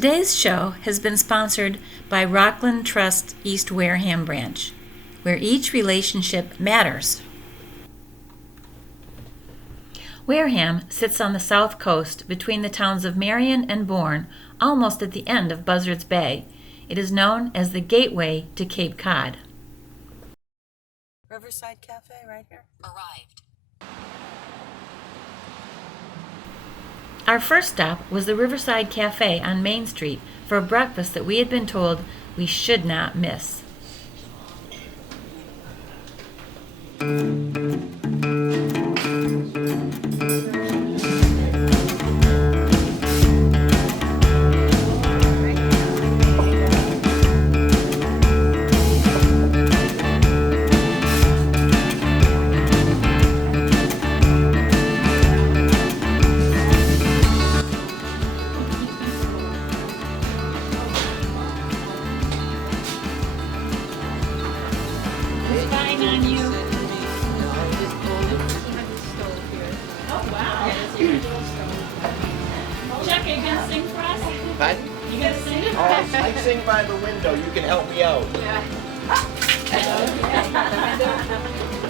Today's show has been sponsored by Rockland Trust East Wareham Branch, where each relationship matters. Wareham sits on the south coast between the towns of Marion and Bourne, almost at the end of Buzzards Bay. It is known as the gateway to Cape Cod. Riverside Cafe right here. Arrived. Our first stop was the Riverside Cafe on Main Street for a breakfast that we had been told we should not miss. I sing by the window. You can help me out. Yeah.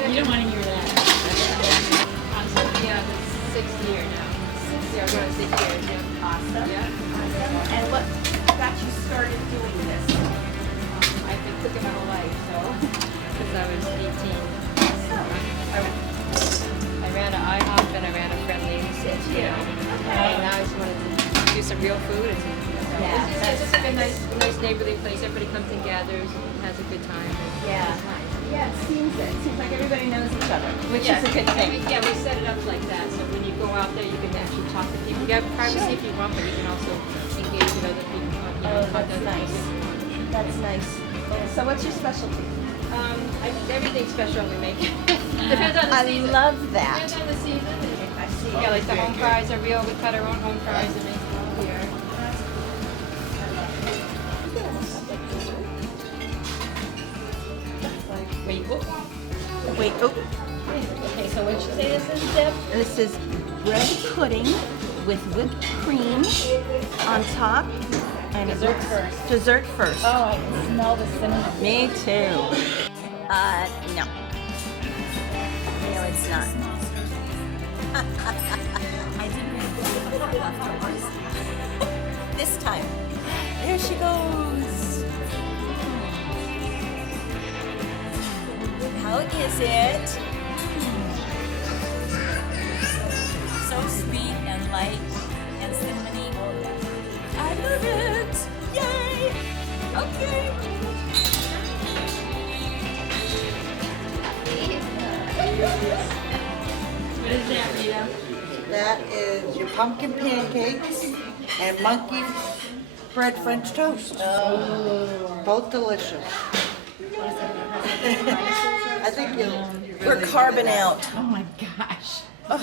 You don't want to hear that. Yeah, the sixth year now. 6 years. We're going 6 years. Yeah. Awesome. Yeah. And what got you started doing this? I've been cooking my whole life, so since I was 18. I ran an IHOP and I ran a Friendly's. Okay. And now I just wanted to do some real food. It's just like a nice neighborly place. Everybody comes and gathers and has a good time. Yeah. It's nice. Yeah, it seems like everybody knows each other, which is a good thing. Yeah, we set it up like that, so when you go out there, you can actually talk to people. You have privacy if you want, but you can also engage with other people. That's nice. That's nice. So what's your specialty? Everything's special we make. Depends on the season. I love that. Depends on the season. I see. Yeah, like the home fries are real. We cut our own home fries and make them all here. Wait, Wait, oh. okay, so what did you say this is, Deb? This is bread pudding with whipped cream on top. And Dessert first. Dessert first. Oh, I can smell the cinnamon. Me too. No. No, it's not. I didn't. This time. There she goes. How is it? So sweet and light and cinnamony. I love it. Yay. Okay. What is that, Rita? That is your pumpkin pancakes and monkey bread French toast. Oh. Both delicious. I think We're carbon out. Oh my gosh. and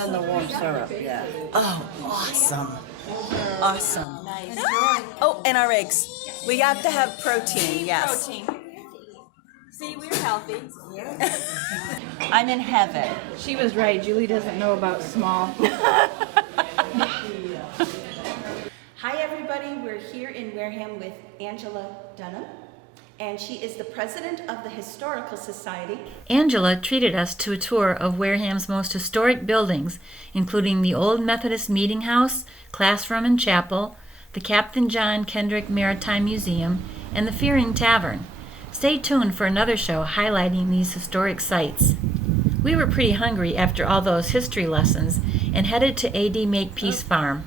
then the warm syrup, yeah. Oh, awesome. Awesome. Nice. Oh, and our eggs. We have to have protein, yes. Protein. See, we're healthy. I'm in heaven. She was right. Julie doesn't know about small. Hi, everybody. We're here in Wareham with Angela Dunham, and she is the president of the Historical Society. Angela treated us to a tour of Wareham's most historic buildings, including the Old Methodist Meeting House, Classroom and Chapel, the Captain John Kendrick Maritime Museum, and the Fearing Tavern. Stay tuned for another show highlighting these historic sites. We were pretty hungry after all those history lessons and headed to A.D. Makepeace Farm.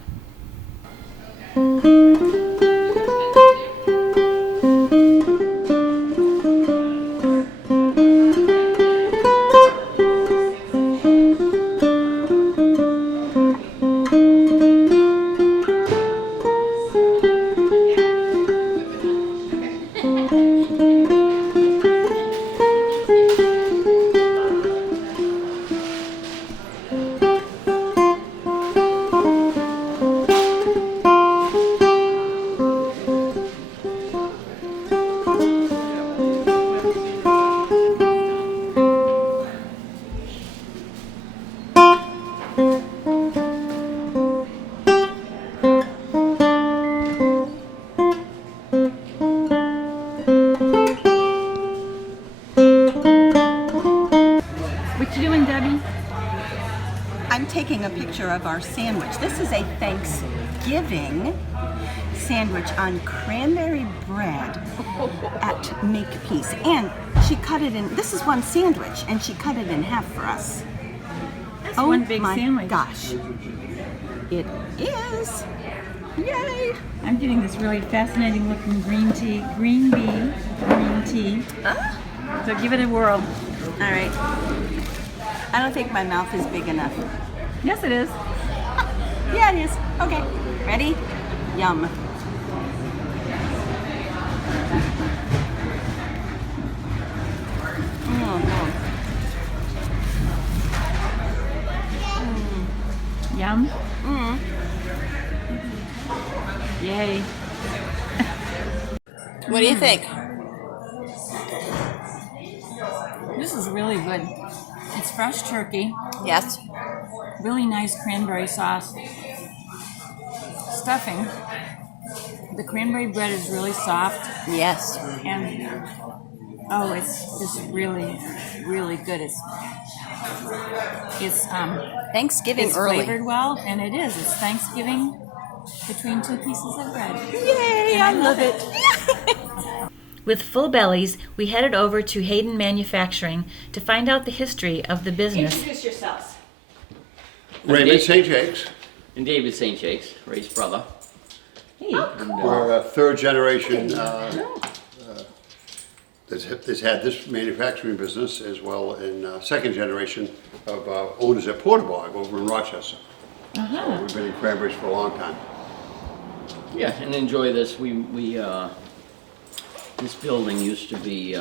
I'm taking a picture of our sandwich. This is a Thanksgiving sandwich on cranberry bread at Makepeace. And she cut it in, this is one sandwich, and she cut it in half for us. That's one big sandwich. Gosh. It is. Yay! I'm getting this really fascinating looking green tea. Green tea. So give it a whirl. All right. I don't think my mouth is big enough. Yes, it is. Yeah, it is. Okay. Ready? Yum. Yum. Yay. What do you think? This is really good. It's fresh turkey, Yes. really nice cranberry sauce, stuffing. The cranberry bread is really soft, Yes. and oh, it's just really, really good. It's Thanksgiving it's early. flavored well, and it is. It's Thanksgiving between two pieces of bread. Yay! And I love it. With full bellies, we headed over to Hayden Manufacturing to find out the history of the business. Introduce yourselves. Raymond St. Jake's. And David St. Jake's, Ray's brother. Hey, We're a third generation that's had this manufacturing business, as well in second generation of owners at Portabog over in Rochester. So we've been in cranberries for a long time. Yeah, and enjoy this. This building used to be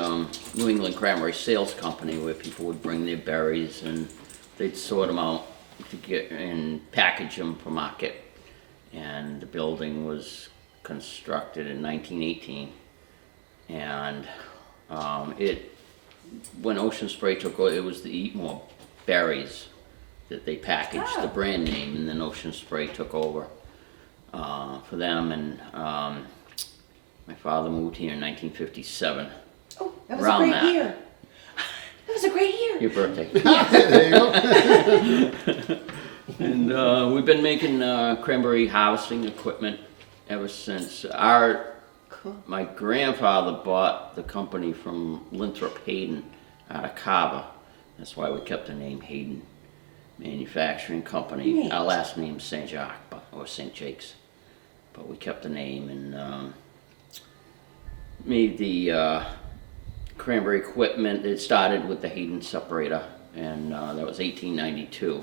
New England Cranberry Sales Company, where people would bring their berries and they'd sort them out to get and package them for market. And the building was constructed in 1918, and when Ocean Spray took over, it was the Eat More berries that they packaged, the brand name, and then Ocean Spray took over for them. And my father moved here in 1957. Oh, that was Around a great that. year. That was a great year. Your birthday. There you go. And we've been making cranberry harvesting equipment ever since. My grandfather bought the company from Winthrop Hayden out of Carver. That's why we kept the name Hayden Manufacturing Company. Neat. Our last name's St. Jacques, or St. Jake's. But we kept the name and made the cranberry equipment. It started with the Hayden separator, and that was 1892.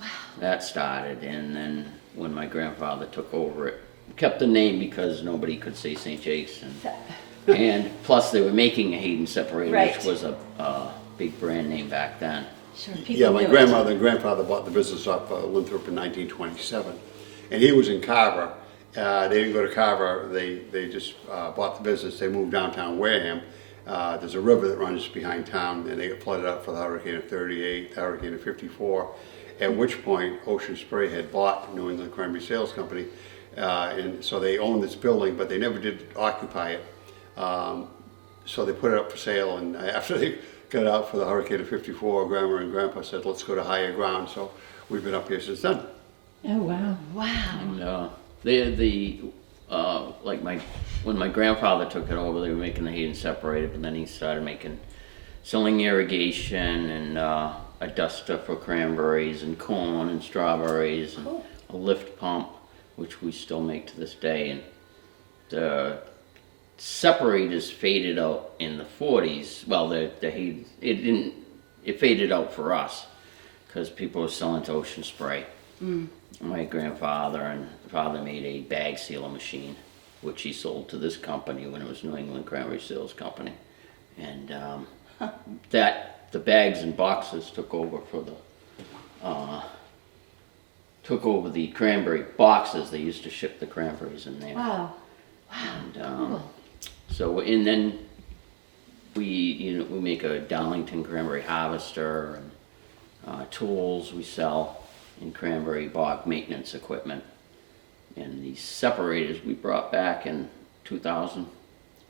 Wow. That started, and then when my grandfather took over it, kept the name because nobody could say St. Jake's, and plus they were making a Hayden separator, Right. which was a big brand name back then. Sure, people Yeah, my knew it. grandmother and grandfather bought the business off Winthrop in 1927, and he was in Carver. They didn't go to Carver. They just bought the business. They moved downtown Wareham. There's a river that runs behind town, and they got flooded out for the hurricane of '38, the hurricane of '54. At which point, Ocean Spray had bought New England Cranberry Sales Company, and so they owned this building, but they never did occupy it. So they put it up for sale, and after they got out for the hurricane of '54, Grandma and Grandpa said, "Let's go to higher ground." So we've been up here since then. oh wow. Wow. And when my grandfather took it over, they were making the Hayden separator, but then he started selling irrigation and a duster for cranberries and corn and strawberries and a lift pump, which we still make to this day. And the separators faded out in the 40s. Well, it faded out for us because people were selling to Ocean Spray. My grandfather and father made a bag sealer machine, which he sold to this company when it was New England Cranberry Sales Company. And the bags and boxes took over the cranberry boxes. They used to ship the cranberries in there. Wow. And and then we make a Darlington cranberry harvester and tools we sell in cranberry bog maintenance equipment. And the separators we brought back in 2000,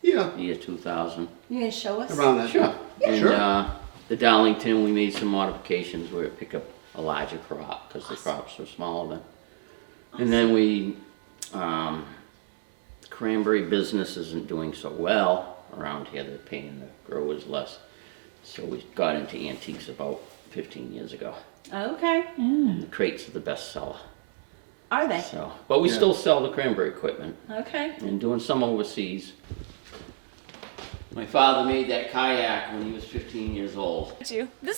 Yeah, year 2000. You gonna show us? around that. Sure. Yeah, And sure. the Darlington, we made some modifications where it picked up a larger crop because the crops were smaller then. And then we, cranberry business isn't doing so well around here. They're paying the growers less. So we got into antiques about 15 years ago. Okay. And the crates are the best seller. Are they? So, but we still sell the cranberry equipment Okay. and doing some overseas. My father made that kayak when he was 15 years old. This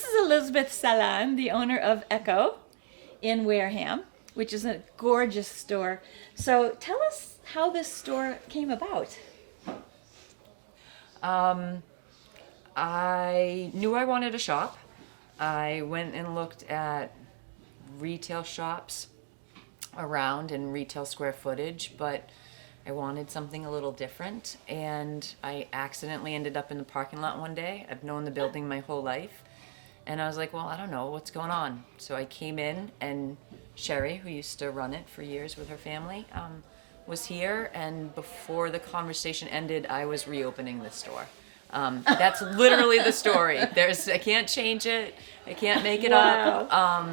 is Elizabeth Salan, the owner of Echo in Wareham, which is a gorgeous store. So tell us how this store came about. I knew I wanted a shop. I went and looked at retail shops around and retail square footage, but I wanted something a little different, and I accidentally ended up in the parking lot one day. I've known the building my whole life, and I was like, well, I don't know what's going on. So I came in, and Sherry, who used to run it for years with her family, was here, and before the conversation ended, I was reopening the store. That's literally the story. I can't change it. I can't make it up.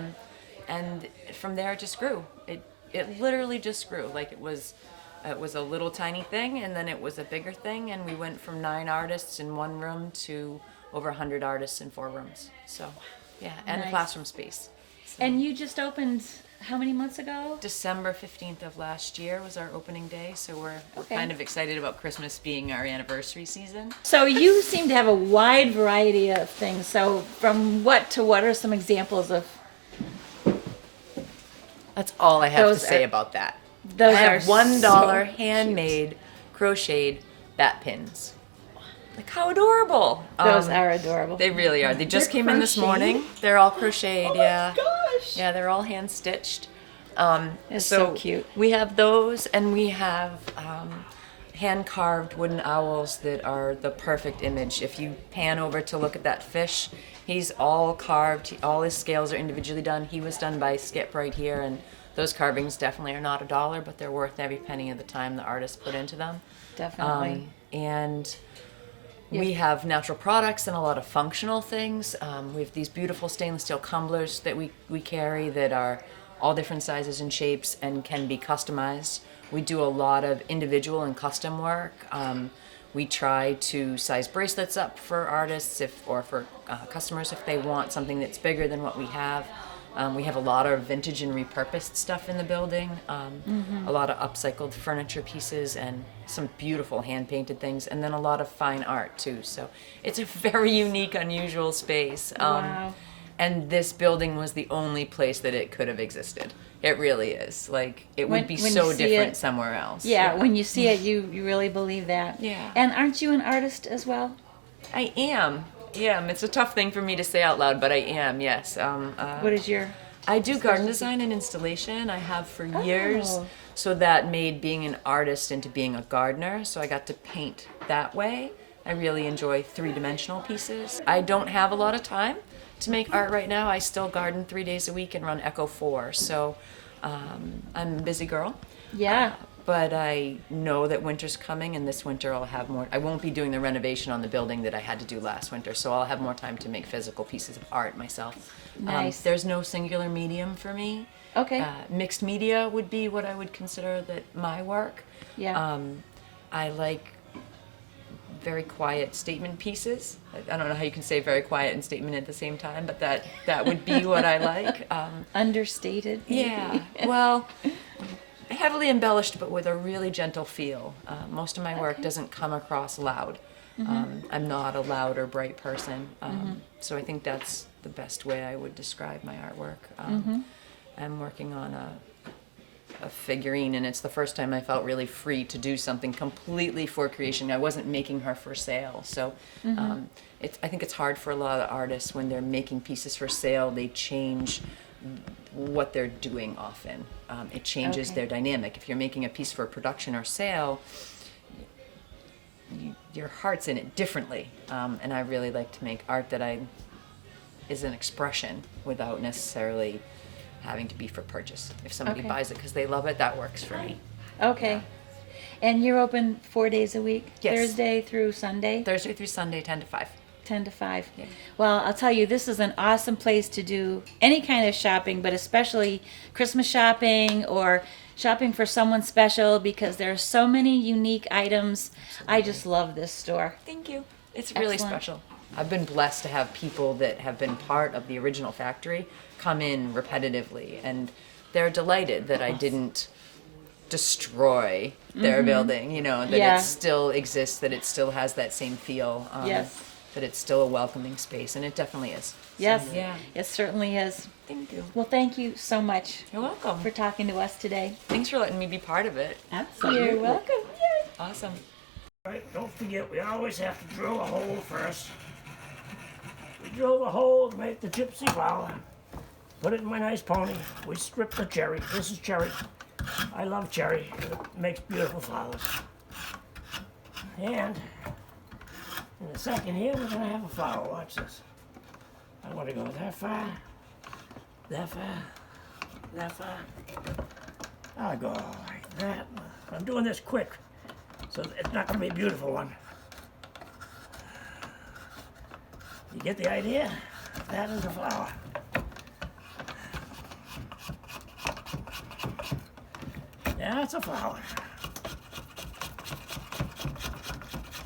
And from there, it just grew. It literally just grew. Like it was a little tiny thing, and then it was a bigger thing, and we went from 9 artists in 1 room to over 100 artists in 4 rooms. So, yeah, and a Nice. classroom space. So, And you just opened how many months ago? December 15th of last year was our opening day, so we're Okay. kind of excited about Christmas being our anniversary season. So you seem to have a wide variety of things. So from what to what are some examples of That's all I have Those to say are- about that. those? I have are $1 so handmade crocheted bat pins. Like how adorable! Those are adorable. They really are. They just They're came in this crocheted? morning. They're all crocheted. Yeah. Gosh. Yeah, they're all hand stitched. It's so cute. We have those, and we have hand carved wooden owls that are the perfect image. If you pan over to look at that fish, he's all carved. All his scales are individually done. He was done by Skip right here, and those carvings definitely are not $1, but they're worth every penny of the time the artist put into them. Definitely. And we have natural products and a lot of functional things. We have these beautiful stainless steel tumblers that we carry that are all different sizes and shapes and can be customized. We do a lot of individual and custom work. We try to size bracelets up for artists or for customers if they want something that's bigger than what we have. We have a lot of vintage and repurposed stuff in the building, a lot of upcycled furniture pieces and some beautiful hand-painted things, and then a lot of fine art too. So it's a very unique, unusual space. Wow. And this building was the only place that it could have existed. It really is. Like, it would be when so you see different it- somewhere else. Yeah, when you see it, you really believe that. Yeah. And aren't you an artist as well? I am. Yeah, it's a tough thing for me to say out loud, but I am, yes. What is your? I do garden design and installation. I have for years. Oh. So that made being an artist into being a gardener. So I got to paint that way. I really enjoy 3-dimensional pieces. I don't have a lot of time to make art right now. I still garden 3 days a week and run Echo 4. So I'm a busy girl. Yeah. But I know that winter's coming, and this winter I'll have more. I won't be doing the renovation on the building that I had to do last winter, so I'll have more time to make physical pieces of art myself. Nice. There's no singular medium for me. Okay. Mixed media would be what I would consider that my work. Yeah. I like very quiet statement pieces. I don't know how you can say very quiet and statement at the same time, but that would be what I like. Understated. maybe. Yeah, well, heavily embellished, but with a really gentle feel. Most of my work doesn't come across loud. I'm not a loud or bright person, so I think that's the best way I would describe my artwork. I'm working on a figurine, and it's the first time I felt really free to do something completely for creation. I wasn't making her for sale, so I think it's hard for a lot of artists when they're making pieces for sale. They change what they're doing often. It changes Okay. their dynamic. If you're making a piece for production or sale, your heart's in it differently. And I really like to make art that is an expression without necessarily having to be for purchase. If somebody Okay. buys it because they love it, that works for me. Okay. And you're open 4 days a week? Yes. Thursday through Sunday? Thursday through Sunday, 10 to 5. 10 to 5. Well, I'll tell you, this is an awesome place to do any kind of shopping, but especially Christmas shopping or shopping for someone special, because there are so many unique items. I just love this store. Thank you. It's really Excellent. special. I've been blessed to have people that have been part of the original factory come in repetitively, and they're delighted that I didn't destroy their building, you know, that Yeah. it still exists, that it still has that same feel, Yes. that it's still a welcoming space, and it definitely is. Yes, So, yeah. it certainly is. Thank you. Well, thank you so much You're welcome. for talking to us today. Thanks for letting me be part of it. You're welcome. Yay. Awesome. Right, don't forget, we always have to drill a hole first. We drill the hole to make the Gypsy Flower. Put it in my nice pony. We strip the cherry. This is cherry. I love cherry. It makes beautiful flowers. And in a second here, we're gonna have a flower. Watch this. I want to go that far, that far, that far. I'll go like that. I'm doing this quick, so it's not gonna be a beautiful one. You get the idea? That is a flower. Yeah, it's a flower.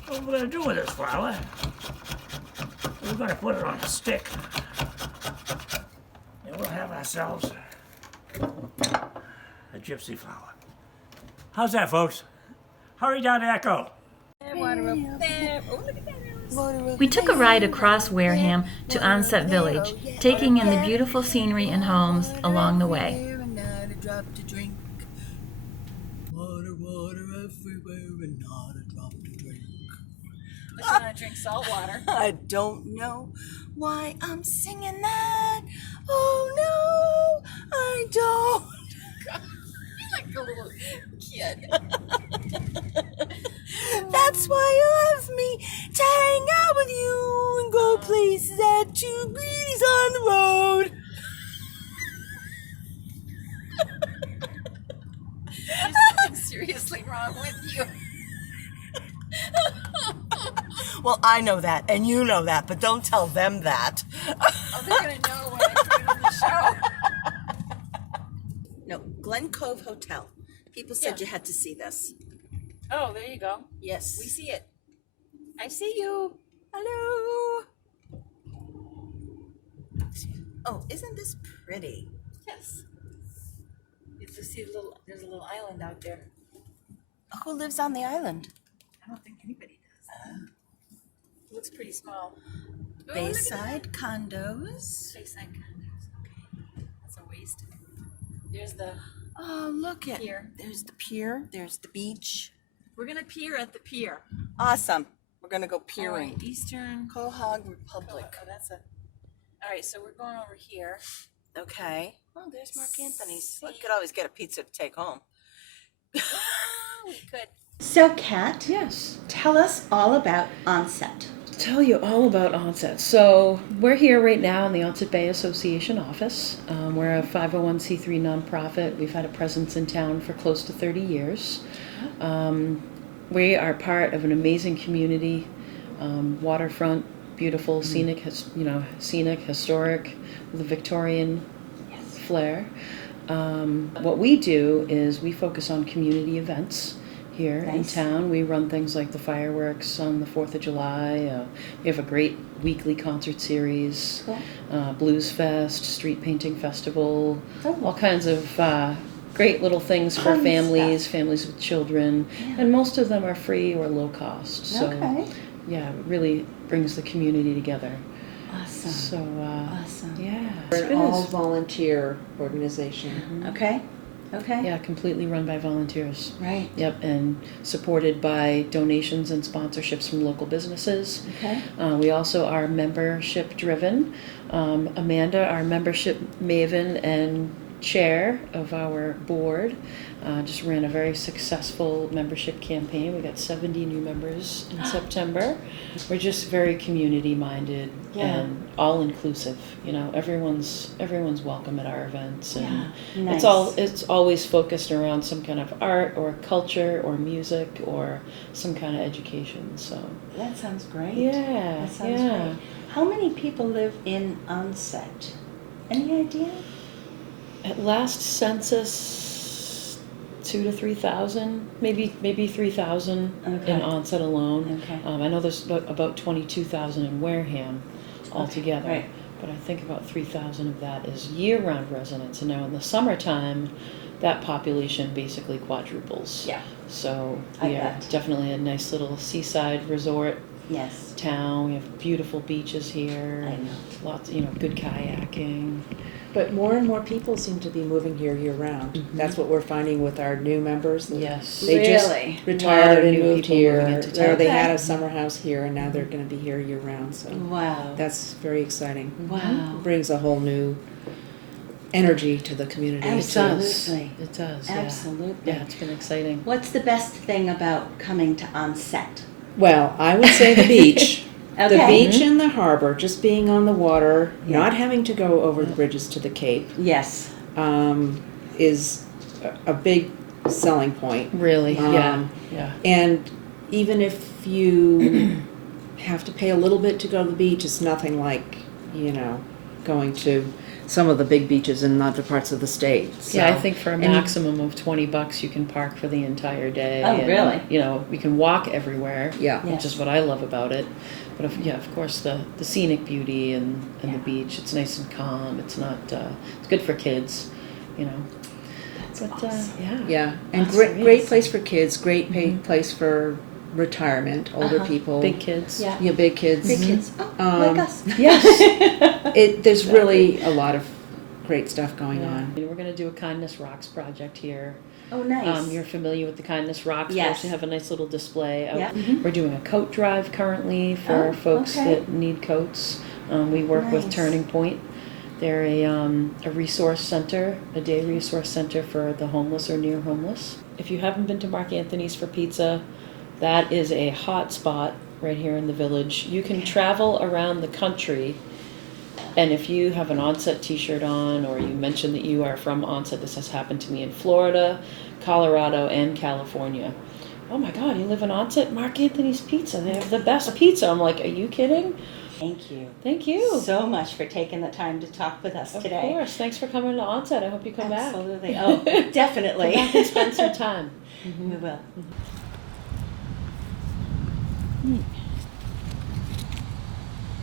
What we're gonna do with this flower, we're gonna put it on a stick. And we'll have ourselves a gypsy flower. How's that, folks? Hurry down to Echo. We took a ride across Wareham to Onset Village, taking in the beautiful scenery and homes along the way. Water everywhere and not a drop to drink. Unless you want to drink salt water. I don't know why I'm singing that. Oh no, I don't. Like a little kid. That's why you love me, to hang out with you and go places that two greenies on the road. There's something seriously wrong with you. Well, I know that, and you know that, but don't tell them that. Oh, they're gonna know when I put it on the show. No, Glen Cove Hotel. People said you had to see this. Oh, there you go. Yes. We see it. I see you. Hello. Oh, isn't this pretty? Yes. You see there's a little island out there. Who lives on the island? I don't think anybody does. It looks pretty small. Bayside condos. Bayside condos. Okay. That's a waste. There's the. Oh, look at Pier. There's the pier. There's the beach. We're gonna pier at the pier. Awesome. We're gonna go All piering. right, Eastern. Quahog Republic. Oh, that's a. All right, so we're going over here. Okay. Oh, there's Mark Anthony's. We could always get a pizza to take home. We could. So, Kat, Yes, tell us all about Onset. tell you all about Onset. So we're here right now in the Onset Bay Association office. We're a 501c3 nonprofit. We've had a presence in town for close to 30 years. We are part of an amazing community, waterfront, beautiful, scenic, historic, with a Victorian flair. What we do is we focus on community events here in town. We run things like the fireworks on the 4th of July. We have a great weekly concert series, Blues Fest, Street Painting Festival, all kinds of great little things for families with children, and most of them are free or low cost. So, yeah, it really brings the community together. Awesome. So, Awesome. yeah. We're an all-volunteer organization. Okay. Okay. Yeah, completely run by volunteers. Right. Yep, and supported by donations and sponsorships from local businesses. Okay. We also are membership driven. Amanda, our membership maven, and chair of our board. Just ran a very successful membership campaign. We got 70 new members in September. We're just very community minded and all inclusive. You know, everyone's welcome at our events, and Nice. it's always focused around some kind of art or culture or music or some kind of education. So That sounds great. yeah, That sounds yeah. great. How many people live in Onset? Any idea? At last census, 2,000 to 3,000, maybe 3,000 Okay. in Onset alone. Okay. I know there's about 22,000 in Wareham altogether, right. but I think about 3,000 of that is year-round residents. And now in the summertime, that population basically quadruples. Yeah. So I we are bet. definitely a nice little seaside resort Yes. town. We have beautiful beaches here. I know. Lots, good kayaking. But more and more people seem to be moving here year round. That's what we're finding with our new members. Yes. They Really? just A lot retired of and new moved people here. moving into Or town. they had Okay. a summer house here and now they're going to be here year round. So Wow. that's very exciting. Wow. Brings a whole new energy to the community. It too. does. Absolutely. It does. Yeah. Absolutely. Yeah, it's been exciting. What's the best thing about coming to Onset? Well, I would say the beach. The Okay. beach and the harbor, just being on the water, Yeah. not having to go over the bridges to the Cape, Yes. is a big selling point. Really? Yeah. Um, Yeah. And even if you have to pay a little bit to go to the beach, it's nothing like, going to some of the big beaches in other parts of the state. Yeah, I So- think for a and- maximum of $20, you can park for the entire day. Oh, and, really? You can walk everywhere. Yeah. Yeah. Which is what I love about it. But of course, the scenic beauty and Yeah. the beach. It's nice and calm. It's not. It's good for kids. That's But awesome. yeah. Yeah, and That's great amazing. place for kids, great place for retirement, older people. Big kids. Yeah. Yeah, big kids. Big kids. Oh, Um, like us. Yes. There's really a lot of great stuff going Yeah. on. And we're going to do a Kindness Rocks project here. Oh, nice. You're familiar with the Kindness Rocks. Yes. We actually have a nice little display. Yeah. We're doing a coat drive currently for Oh, folks okay. that need coats. We work with Nice. Turning Point. They're a resource center, a day resource center for the homeless or near homeless. If you haven't been to Mark Anthony's for pizza, that is a hot spot right here in the village. You can travel around the country, and if you have an Onset t-shirt on, or you mention that you are from Onset, this has happened to me in Florida, Colorado, and California. Oh my God, you live in Onset? Mark Anthony's Pizza, they have the best pizza. I'm like, are you kidding? Thank you Thank you. so much for taking the time to talk with us Of today. course, thanks for coming to Onset. I hope you come back. Absolutely. Oh, definitely. Come back and spend some time. We will.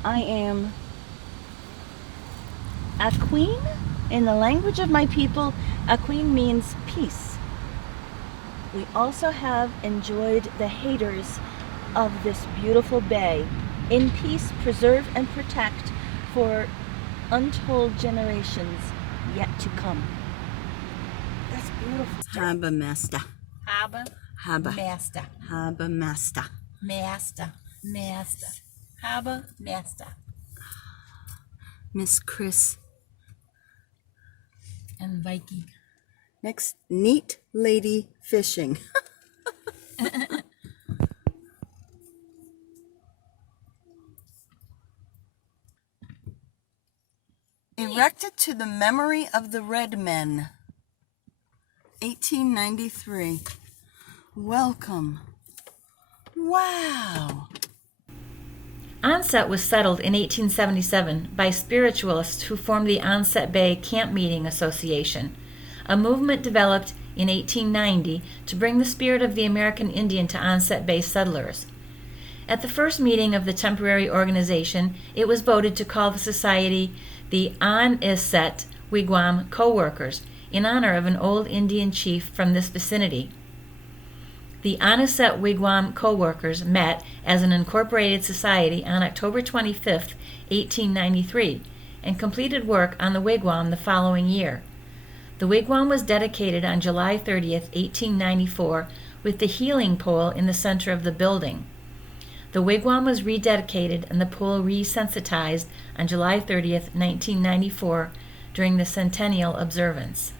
I am a queen. In the language of my people, a queen means peace. We also have enjoyed the haters of this beautiful bay. In peace, preserve and protect for untold generations yet to come. That's beautiful. Harbor Master. Harbor Harbor. Master. Harbor Master. Master. Master. Harbor Master. Miss Chris. And Viking. Next, neat lady fishing. Erected to the memory of the Red Men, 1893. Welcome. Wow. Onset was settled in 1877 by spiritualists who formed the Onset Bay Camp Meeting Association, a movement developed in 1890 to bring the spirit of the American Indian to Onset Bay settlers. At the first meeting of the temporary organization, it was voted to call the society the Onset Wigwam Co-workers, in honor of an old Indian chief from this vicinity. The Onset Wigwam Co-workers met as an incorporated society on October 25, 1893, and completed work on the wigwam the following year. The wigwam was dedicated on July 30, 1894, with the healing pole in the center of the building. The wigwam was rededicated and the pole resensitized on July 30, 1994, during the centennial observance.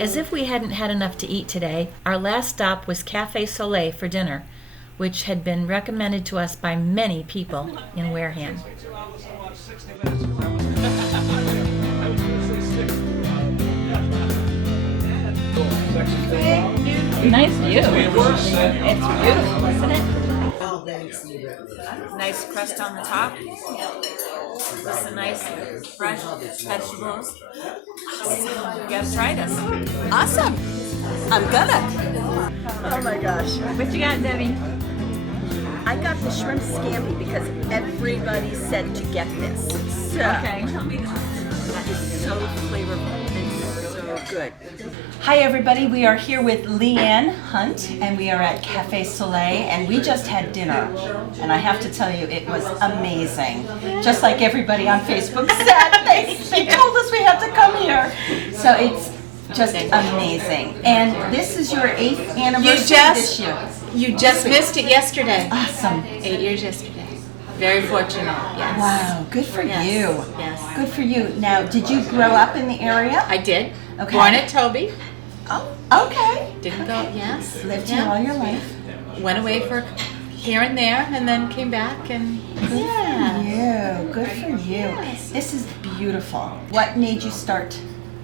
As if we hadn't had enough to eat today, our last stop was Cafe Soleil for dinner, which had been recommended to us by many people in Wareham. Nice view. It's beautiful, isn't it? Nice crust on the top. With some nice fresh vegetables. You gotta try this. Awesome. I'm gonna. Oh my gosh. What you got, Debbie? I got the shrimp scampi because everybody said to get this. So, Okay. that is so flavorful. It's so good. Hi everybody, we are here with Leanne Hunt and we are at Cafe Soleil and we just had dinner and I have to tell you it was amazing. Just like everybody on Facebook said, they told us we had to come here. So it's just amazing. And this is your 8th anniversary this year. You just missed it yesterday. Awesome. 8 years yesterday. Very fortunate, yes. Wow, good for you. Yes. Good for you. Now, did you grow up in the area? I did. Okay. Born at Toby. Oh, okay. Didn't go, yes. Lived here all your life. Went away for here and there and then came back and yeah. Good for you. This is beautiful. What made you start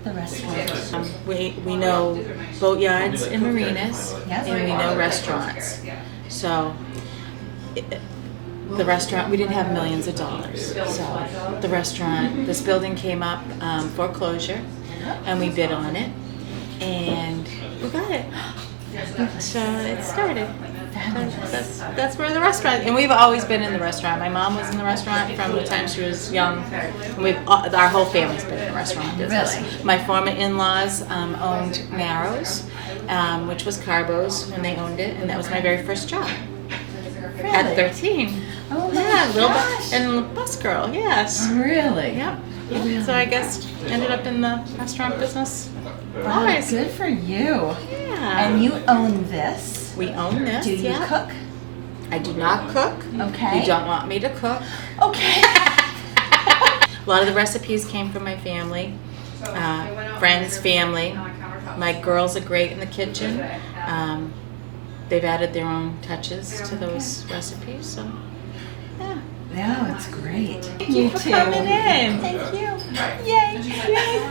the restaurant? We know boatyards and marinas Yes. and we know restaurants. So the restaurant, we didn't have millions of dollars. So the restaurant, this building came up for closure and we bid on it and we got it. So it started. That's where the restaurant, and we've always been in the restaurant. My mom was in the restaurant from the time she was young. Our whole family's been in the restaurant business. Really? My former in-laws owned Narrows, which was Carbo's when they owned it, and that was my very first job. At 13. Oh my Yeah, gosh. and bus girl, yes. Really? Yep. So I guess ended up in the restaurant business. Wow, Always. good for you. Yeah. And you own this. We own this. Do you yeah. cook? I do not cook. Okay. You don't want me to cook. Okay. A lot of the recipes came from my family, friends, family. My girls are great in the kitchen. They've added their own touches to those recipes. So, yeah. No, it's great. Thank you for coming in. Thank you. Yay. Yay.